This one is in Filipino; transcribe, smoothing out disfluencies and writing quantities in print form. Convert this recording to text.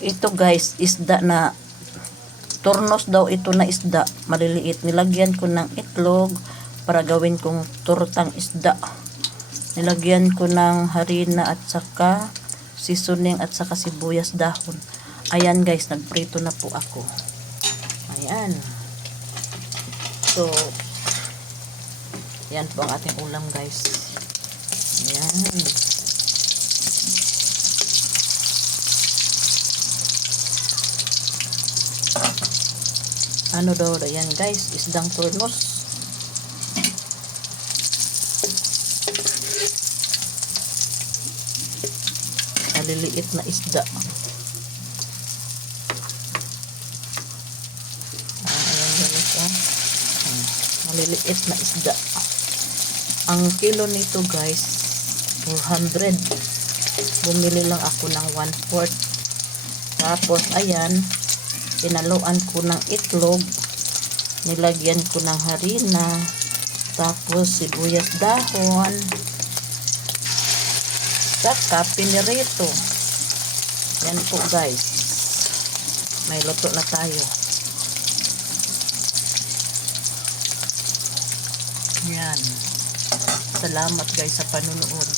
Ito guys, isda na turnos daw ito na isda. Maliliit. Nilagyan ko ng itlog para gawin kong tortang isda. Nilagyan ko ng harina at saka seasoning at saka sibuyas dahon. Ayan guys, nagprito na po ako. Ayan. So, yan po ang ating ulam guys. Ayan. Ano daw, yan guys, isdang turnos. Maliliit na isda. Ayan ganito. Maliliit na isda. Ang kilo nito guys, 400. Bumili lang ako ng 1/4. Tapos ayan, pinaluan ko ng itlog, nilagyan ko ng harina, tapos sibuyas dahon, saka pinirito. Yan po guys, may luto na tayo. Yan, salamat guys sa panunood.